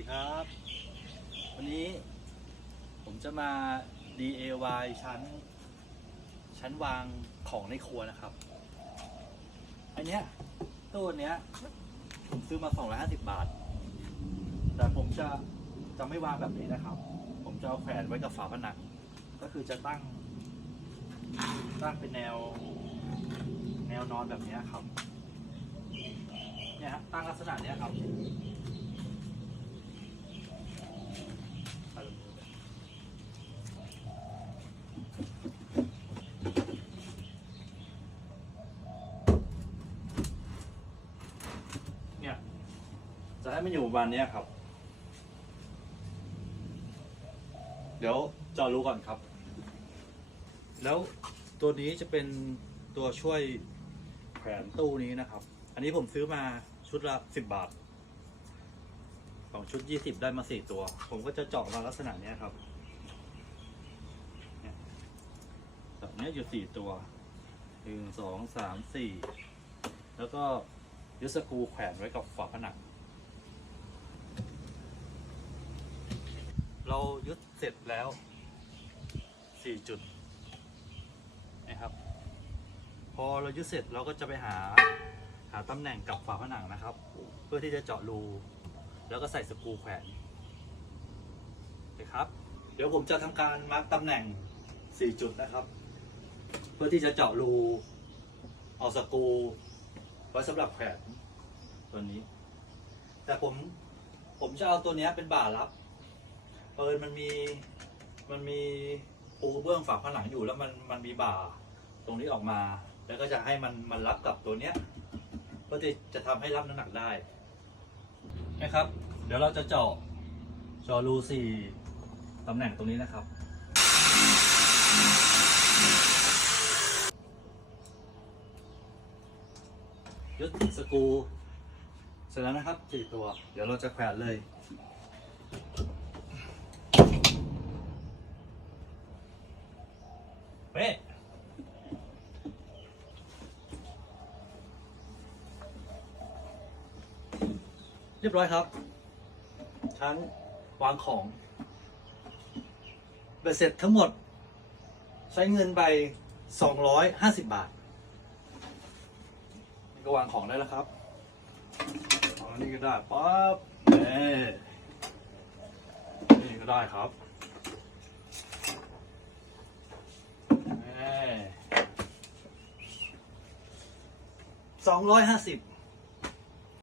ดีครับ วันนี้ผมจะมา DIY ชั้น ชั้นวางของในครัวนะครับอันเนี้ยตู้เนี้ย ผมซื้อมา 250 บาท แต่ผมจะจะไม่วางแบบนี้นะครับ ผมจะเอาแขวนไว้กับฝาผนัง ก็คือจะตั้ง ตั้งเป็นแนว แนวนอนแบบนี้ครับเนี่ยฮะตั้งลักษณะเนี้ยครับ จะให้มันอยู่ประมาณเนี้ยครับ เดี๋ยวเจอรู้ก่อนครับ แล้วตัวนี้จะเป็นตัวช่วยแขวนตู้นี้นะครับ อันนี้ผมซื้อมาชุดละสิบบาทสองชุดยี่สิบได้มาสี่ตัว ผมก็จะเจาะมาลักษณะเนี้ยครับเนี่ยแบบเนี้ยอยู่สี่ตัวหนึ่งสองสามสี่แล้วก็ยึดสกรูแขวนไว้กับฝาผนัง เรายึดเสร็จแล้วสี่จุดนะครับ พอเรายึดเสร็จเราก็จะไปหาหาตำแหน่งกับฝาผนังนะครับ เพื่อที่จะเจาะรู แล้วก็ใส่สกรูแขวนโอเครับ เดี๋ยวผมจะทำการมาร์กตำแหน่ง4จุดนะครับ เพื่อที่จะเจาะรูเอาสกรูไว้สำหรับแขวนตัวนี้ แต่ผมผมจะเอาตัวนี้เป็นบ่ารับ เปิดมันมีมันมีปูเบื้องฝาผนังอยู่แล้วมันมันมีบ่า ตรงนี้ออกมา แล้วก็จะให้มันมันรับกับตัวเนี้ยเพื่อที่จะทำให้รับน้ำหนักได้นะครับ เดี๋ยวเราจะเจาะเจาะรูสี่ตำแหน่งตรงนี้นะครับยึดสกรูเสร็จแล้วนะครับสี่ตัว เดี๋ยวเราจะแขวนเลย เป๊ะเรียบร้อยครับ ชั้นวางของเบ็ดเสร็จทั้งหมด ใช้เงินไป 250 บาทนี่ก็วางของได้แล้วครับอาอันนี้ก็ได้ปั๊บนี่ก็ได้ครับ 250